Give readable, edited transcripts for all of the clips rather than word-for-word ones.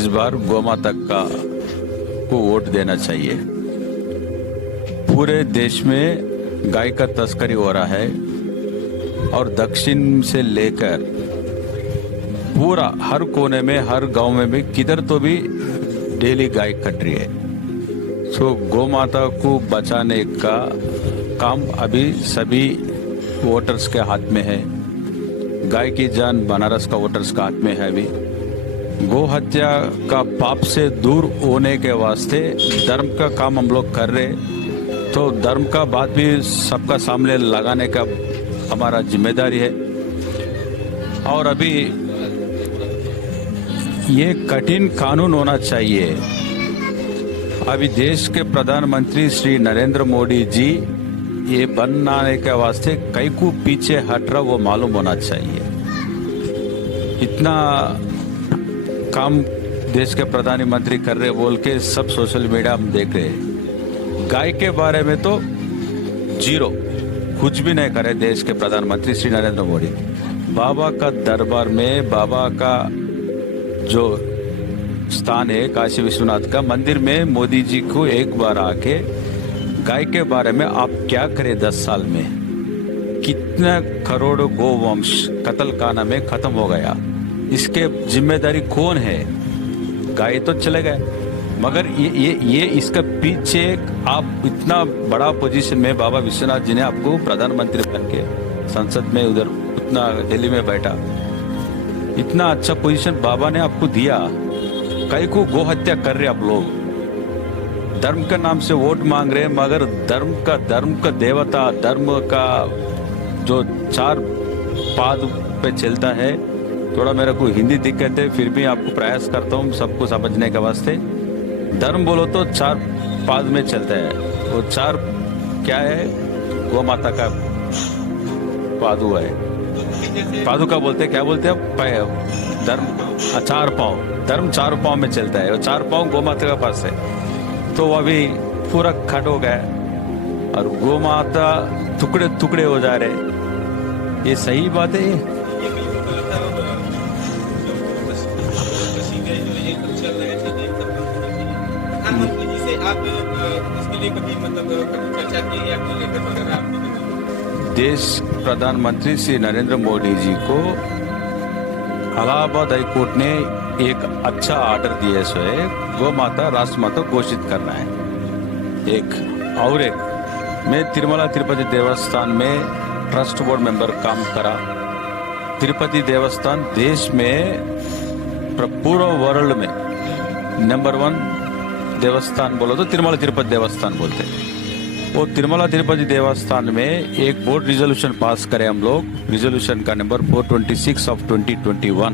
इस बार गोमाता का को वोट देना चाहिए। पूरे देश में गाय का तस्करी हो रहा है और दक्षिण से लेकर पूरा हर कोने में, हर गांव में भी किधर तो भी डेली गाय कट रही है। सो गोमाता को बचाने का काम अभी सभी वोटर्स के हाथ में है। गाय की जान बनारस का वोटर्स का हाथ में है। अभी गो हत्या का पाप से दूर होने के वास्ते धर्म का काम हम लोग कर रहे, तो धर्म का बात भी सबका सामने लगाने का हमारा जिम्मेदारी है। और अभी ये कठिन कानून होना चाहिए। अभी देश के प्रधानमंत्री श्री नरेंद्र मोदी जी ये बनाने के वास्ते कई को पीछे हट रहा वो मालूम होना चाहिए। इतना काम देश के प्रधानमंत्री कर रहे बोल के सब सोशल मीडिया हम देख रहे हैं। गाय के बारे में तो जीरो, कुछ भी नहीं करे देश के प्रधानमंत्री श्री नरेंद्र मोदी। बाबा का दरबार में, बाबा का जो स्थान है काशी विश्वनाथ का मंदिर में, मोदी जी को एक बार आके गाय के बारे में आप क्या करें 10 साल में, कितना करोड़ गोवंश कत्लखाना में खत्म हो गया, इसके जिम्मेदारी कौन है? गाय तो चले गए, मगर ये इसका पीछे आप इतना बड़ा पोजीशन में बाबा विश्वनाथ जी ने आपको प्रधानमंत्री बन के संसद में उधर उतना दिल्ली में बैठा, इतना अच्छा पोजीशन बाबा ने आपको दिया। कई को गो हत्या कर रहे आप लोग, धर्म के नाम से वोट मांग रहे हैं, मगर धर्म का देवता, धर्म का जो 4 पाद पे चलता है। थोड़ा मेरे को हिंदी दिक्कत है, फिर भी आपको प्रयास करता हूँ सबको समझने के वास्ते। धर्म बोलो तो 4 पाद में चलता है। वो 4 क्या है? गौ माता का पादु है, पादु का बोलते क्या बोलते हैं? धर्म 4 पाँव, धर्म 4 पाँव में चलता है। वो 4 पाँव गौ माता के पास है, तो वो अभी पूरा खट हो गया और गौ माता टुकड़े टुकड़े हो जा रहे। ये सही बात है? देश प्रधानमंत्री श्री नरेंद्र मोदी जी को इलाहाबाद हाई कोर्ट ने एक अच्छा ऑर्डर दिया है, गौ माता राष्ट्र माता घोषित करना है। एक मैं तिरुमला तिरुपति देवस्थान में ट्रस्ट बोर्ड मेंबर काम करा। तिरुपति देवस्थान देश में पूरा वर्ल्ड में नंबर 1 देवस्थान बोलो तो तिरुमला तिरुपति देवस्थान बोलते हैं। वो तिरुमला तिरुपति देवस्थान में एक बोर्ड रिजोल्यूशन पास करें हम लोग, रिजोल्यूशन का नंबर 426 ऑफ 2021,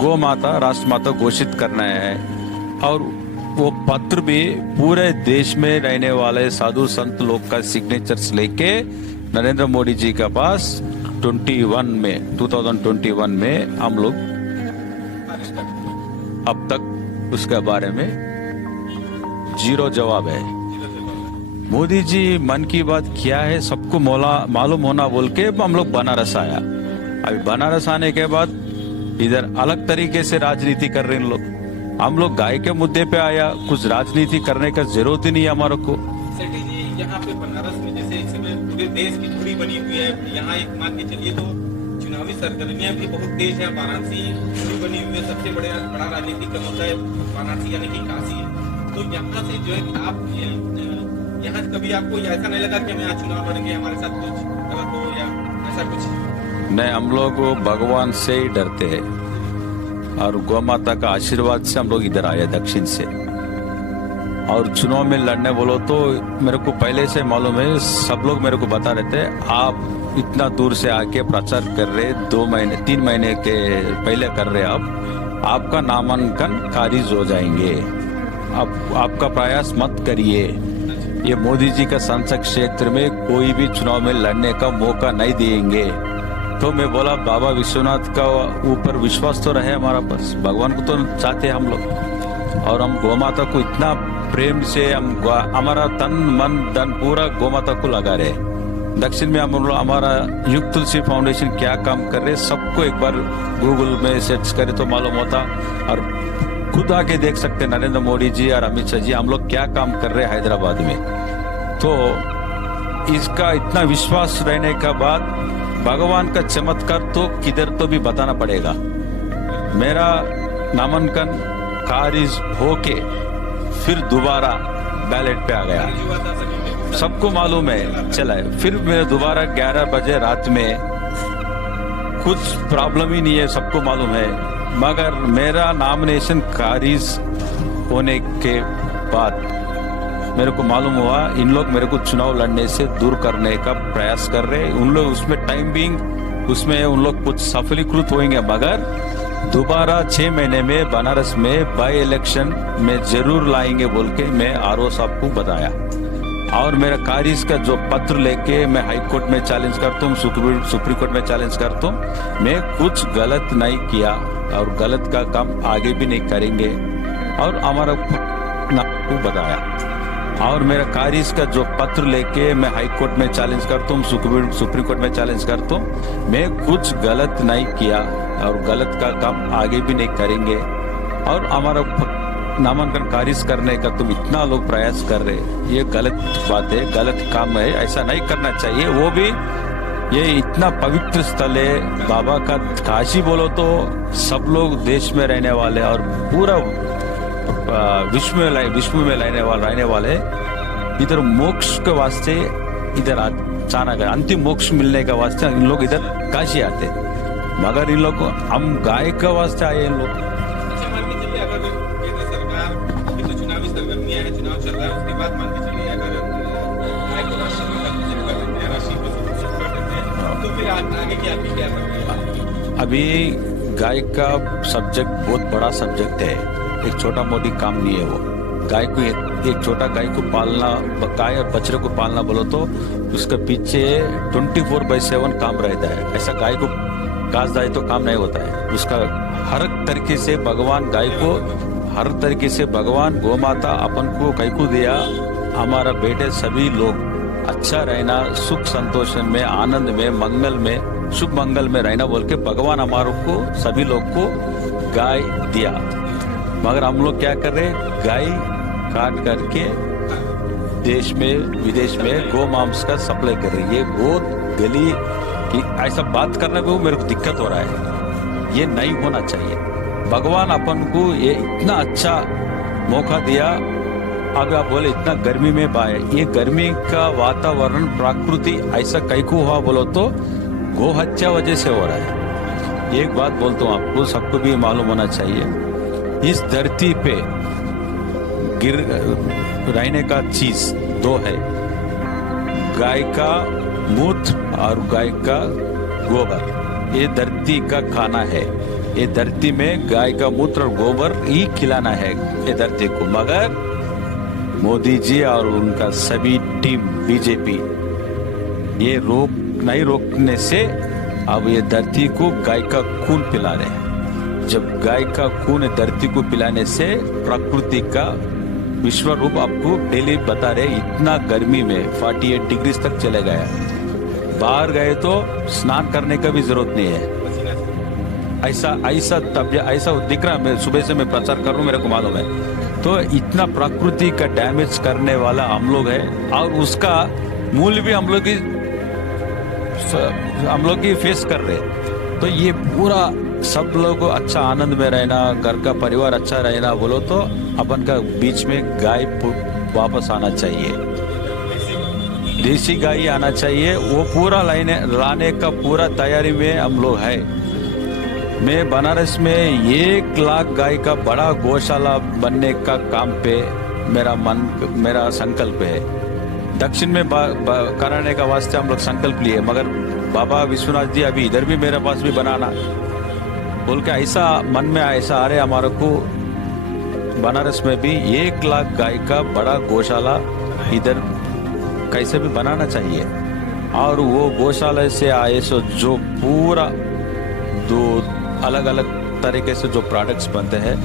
गौ माता राष्ट्र माता घोषित करना है। और वो पत्र भी पूरे देश में रहने वाले साधु संत लोग का सिग्नेचर्स लेके नरेंद्र मोदी जी के पास 2021 में हम लोग अब तक उसके बारे में जीरो जवाब है। मोदी जी मन की बात क्या है सबको मालूम होना बोल के हम लोग बनारस आया। अभी बनारस आने के बाद इधर अलग तरीके से राजनीति कर रहे हैं लोग। हम लोग गाय के मुद्दे पे आया, कुछ राजनीति करने का जरूरत ही नहीं है हमारे को। सेठी जी, यहाँ पे बनारस में जैसे इस समय पूरे देश की धुरी बनी हुई है, यहाँ एक मान के चलिए तो चुनावी सरगर्मियां भी बहुत तेज है। वाराणसी धुरी बनी हुई है, सबसे बड़ा राजनीतिक मुद्दा है वाराणसी यानी कि काशी है। तो यहाँ से जो है आप यहाँ कभी आपको ऐसा नहीं लगा कि हम यहाँ चुनाव लड़ेंगे, हमारे साथ कुछ गलत हो या ऐसा कुछ? नहीं, हम लोग भगवान से ही डरते हैं और गौ माता का आशीर्वाद से हम लोग इधर आए दक्षिण से। और चुनाव में लड़ने बोलो तो मेरे को पहले से मालूम है, सब लोग मेरे को बता रहे थे आप इतना दूर से आके प्रचार कर रहे, 3 महीने के पहले कर रहे, आपका नामांकन खारिज हो जाएंगे, आपका प्रयास मत करिए। ये मोदी जी का संसद क्षेत्र में कोई भी चुनाव में लड़ने का मौका नहीं देंगे। तो मैं बोला बाबा विश्वनाथ का ऊपर विश्वास तो रहे हमारा, बस भगवान को तो चाहते हम लोग। और हम गौ माता को इतना प्रेम से हमारा तन मन धन पूरा गौ माता को लगा रहे। दक्षिण में हमारा युग तुलसी फाउंडेशन क्या काम कर रहे सबको एक बार गूगल में सर्च करे तो मालूम होता। और खुद आके देख सकते हैं नरेंद्र मोदी जी और अमित शाह जी हम लोग क्या काम कर रहे हैं हैदराबाद में। तो इसका इतना विश्वास रहने का बाद भगवान का चमत्कार तो किधर तो भी बताना पड़ेगा। मेरा नामांकन खारिज होके फिर दोबारा बैलेट पे आ गया, सबको मालूम है चला है। फिर मैं दोबारा 11 बजे रात में, कुछ प्रॉब्लम ही नहीं है, सबको मालूम है। मगर मेरा नॉमिनेशन खारिज होने के बाद मेरे को मालूम हुआ इन लोग मेरे को चुनाव लड़ने से दूर करने का प्रयास कर रहे हैं। उन लोग उसमें टाइम बिंग उसमें उन लोग कुछ सफलीकृत होंगे, मगर दोबारा 6 महीने में बनारस में बाई इलेक्शन में जरूर लाएंगे बोल के मैं आरओ साहब को बताया। और मेरा खारिज का जो पत्र लेके मैं हाई कोर्ट में चैलेंज करता हूँ, सुप्रीम कोर्ट में चैलेंज करता हूँ। मैं कुछ गलत नहीं किया और गलत का काम आगे भी नहीं करेंगे और हमारा को बताया। और मेरा खारिज का जो पत्र लेके मैं हाई कोर्ट में चैलेंज करता हूँ, सुप्रीम कोर्ट में चैलेंज करता हूँ। मैं कुछ गलत नहीं किया और गलत का काम आगे भी नहीं करेंगे और हमारा नामांकन खारिज करने का तुम इतना लोग प्रयास कर रहे, ये गलत बात है, गलत काम है, ऐसा नहीं करना चाहिए। वो भी ये इतना पवित्र स्थल है बाबा का, काशी बोलो तो सब लोग देश में रहने वाले और पूरा विश्व में रहने वाले इधर मोक्ष के वास्ते इधर अचानक अंतिम मोक्ष मिलने का वास्ते इन लोग इधर काशी आते, मगर इन लोग हम गाय का वास्ते आए इन लोग। अच्छा, मान के चलिए अगर केंद्र सरकार अभी तो चुनावी सरगर्मियां हैं, चुनाव चल रहा है, उसके बाद मान के चलिए अगर गाय को राशि कर देते हैं, राशि को कर देते हैं, तो फिर आगे की आपकी क्या करते हैं? अभी गाय का सब्जेक्ट बहुत बड़ा सब्जेक्ट है, एक छोटा मोटी काम नहीं है वो। गाय को एक छोटा गाय को पालना, गाय और बछड़े को पालना बोलो तो उसके पीछे 24/7 काम रहता है। ऐसा गाय को घास दाए तो काम नहीं होता है, उसका हर तरीके से भगवान गाय को हर तरीके से भगवान गौ माता अपन को गाय को दिया। हमारा बेटे सभी लोग अच्छा रहना, सुख संतोष में, आनंद में, मंगल में, शुभ मंगल में रहना बोल के भगवान हमारों को सभी लोग को गाय दिया। मगर हम लोग क्या कर रहे, गाय काट करके देश में विदेश में गौ मांस का सप्लाई कर रही है। ये बहुत गली कि ऐसा बात करने में मेरे को दिक्कत हो रहा है, ये नहीं होना चाहिए। भगवान अपन को ये इतना अच्छा मौका दिया, अब आप बोले इतना गर्मी में पाए, ये गर्मी का वातावरण प्रकृति ऐसा कई को हुआ बोलो तो गौ हत्या वजह से हो रहा है। एक बात बोलता हूँ आपको, सबको भी मालूम होना चाहिए, इस धरती पे गिर रहने का चीज 2 है, गाय का मूत्र और गाय का गोबर। ये धरती का खाना है, ये धरती में गाय का मूत्र और गोबर ही खिलाना है ये धरती को। मगर मोदी जी और उनका सभी टीम बीजेपी ये रोकने से अब ये धरती को गाय का खून पिला रहे हैं। जब गाय का खून धरती को पिलाने से प्रकृति का विश्व रूप आपको डेली बता रहे, इतना गर्मी में 48 डिग्री तक चले गया। बाहर गए तो स्नान करने का भी जरूरत नहीं है। ऐसा दिख रहा, मैं सुबह से मैं प्रचार कर रहा हूँ, मेरे को मालूम है। तो इतना प्रकृति का डैमेज करने वाला हम लोग है और उसका मूल्य भी हम लोग ही फेस कर रहे। तो ये पूरा सब लोग को अच्छा आनंद में रहना, घर का परिवार अच्छा रहना बोलो तो अपन का बीच में गाय वापस आना चाहिए, देसी गाय आना चाहिए। वो पूरा लाने का पूरा तैयारी में हम लोग है। मैं बनारस में 1 लाख गाय का बड़ा गौशाला बनने का काम पे मेरा संकल्प है। दक्षिण में कराने का वास्ते हम लोग संकल्प लिए, मगर बाबा विश्वनाथ जी अभी इधर भी मेरे पास भी बनाना बोल के ऐसा मन में ऐसा आ रहे हमारे को, बनारस में भी 1 लाख गाय का बड़ा गौशाला इधर कैसे भी बनाना चाहिए। और वो गौशाला से आए सो जो पूरा दूध अलग अलग तरीके से जो प्रोडक्ट्स बनते हैं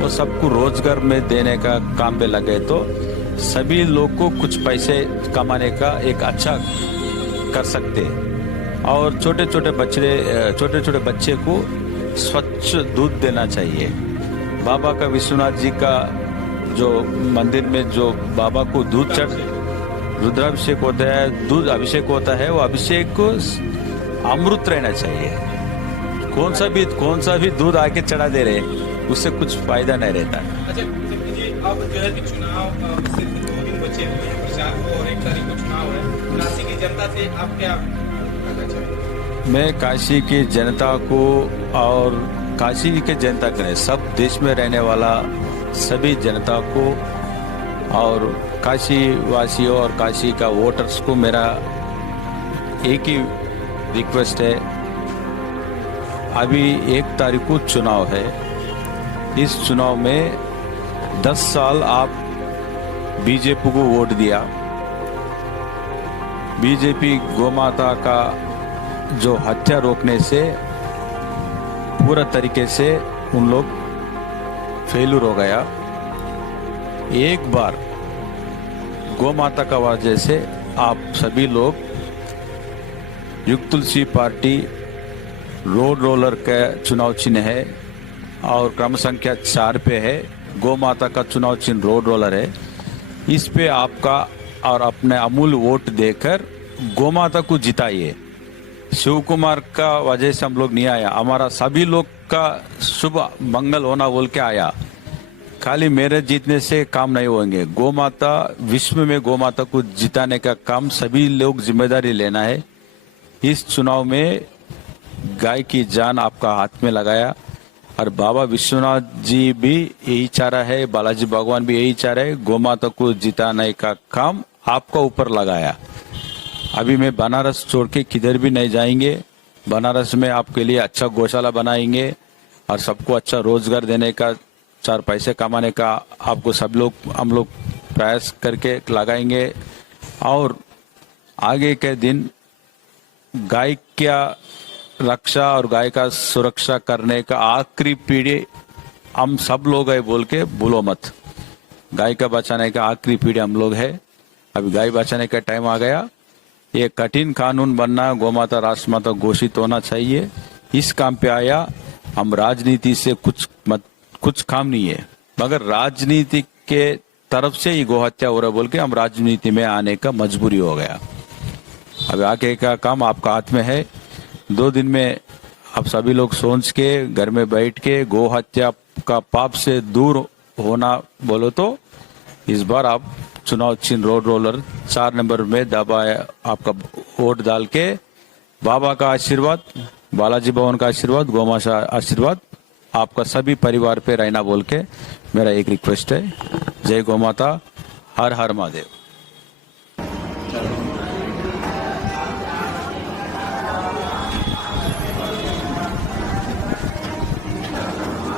वो सबको रोजगार में देने का काम पे लगे तो सभी लोग को कुछ पैसे कमाने का एक अच्छा कर सकते। और छोटे छोटे बच्चे को स्वच्छ दूध देना चाहिए। बाबा का विश्वनाथ जी का जो मंदिर में जो बाबा को दूध चढ़ रुद्राभिषेक होता है, दूध अभिषेक होता है, वो अभिषेक को अमृत रहना चाहिए। कौन सा भी दूध आके चढ़ा दे रहे, उससे कुछ फायदा नहीं रहता। अच्छा जी, अब जो है कि चुनाव सिर्फ 2 दिन बचे हुए हैं प्रचार को और 1 तारीख को चुनाव है। काशी की जनता से आप क्या कहना चाहेंगे? मैं काशी की जनता को और काशी के जनता के नहीं, सब देश में रहने वाला सभी जनता को और काशी वासियों और काशी का वोटर्स को मेरा एक ही रिक्वेस्ट है। अभी 1 तारीख को चुनाव है। इस चुनाव में 10 साल आप बीजेपी को वोट दिया। बीजेपी गोमाता का जो हत्या रोकने से पूरा तरीके से उन लोग फेलूर हो गया। एक बार गोमाता का वजह से आप सभी लोग युग तुलसी पार्टी रोड रोलर का चुनाव चिन्ह है और क्रम संख्या 4 पे है। गोमाता का चुनाव चिन्ह रोड रोलर है। इस पे आपका और अपने अमूल्य वोट देकर गोमाता को जिताइए। शिव कुमार का वजह से हम लोग नहीं आया, हमारा सभी लोग का शुभ मंगल होना बोल के आया। खाली मेरे जीतने से काम नहीं होंगे। गोमाता विश्व में गोमाता को जिताने का काम सभी लोग जिम्मेदारी लेना है। इस चुनाव में गाय की जान आपका हाथ में लगाया और बाबा विश्वनाथ जी भी यही चाह रहा है, बालाजी भगवान भी यही चाह रहे हैं, गोमाता को जिताने का काम आपका ऊपर लगाया। अभी मैं बनारस छोड़ के किधर भी नहीं जाएंगे। बनारस में आपके लिए अच्छा गौशाला बनाएंगे और सबको अच्छा रोजगार देने का, 4 पैसे कमाने का आपको सब लोग हम लोग प्रयास करके लगाएंगे। और आगे के दिन गाय का रक्षा और गाय का सुरक्षा करने का आखिरी पीढ़ी हम सब लोग है बोल के भूलो मत। गाय का बचाने का आखिरी पीढ़ी हम लोग है। अभी गाय बचाने का टाइम आ गया। ये कठिन कानून बनना, गोमाता राष्ट्रमाता घोषित होना चाहिए। इस काम पे आया। हम राजनीति से कुछ काम नहीं है, मगर राजनीति के तरफ से ही गोहत्या हो रहा बोल के हम राजनीति में आने का मजबूरी हो गया। अब आगे का काम आपका हाथ में है। 2 दिन में आप सभी लोग सोच के घर में बैठ के गो हत्या का पाप से दूर होना बोलो तो इस बार आप चुनाव चिन्ह रोड रोलर 4 नंबर में दबाए आपका वोट डाल के बाबा का आशीर्वाद, बालाजी भवन का आशीर्वाद, गोमाता आशीर्वाद आपका सभी परिवार पे रहना बोल के मेरा एक रिक्वेस्ट है। जय गोमाता, हर हर महादेव।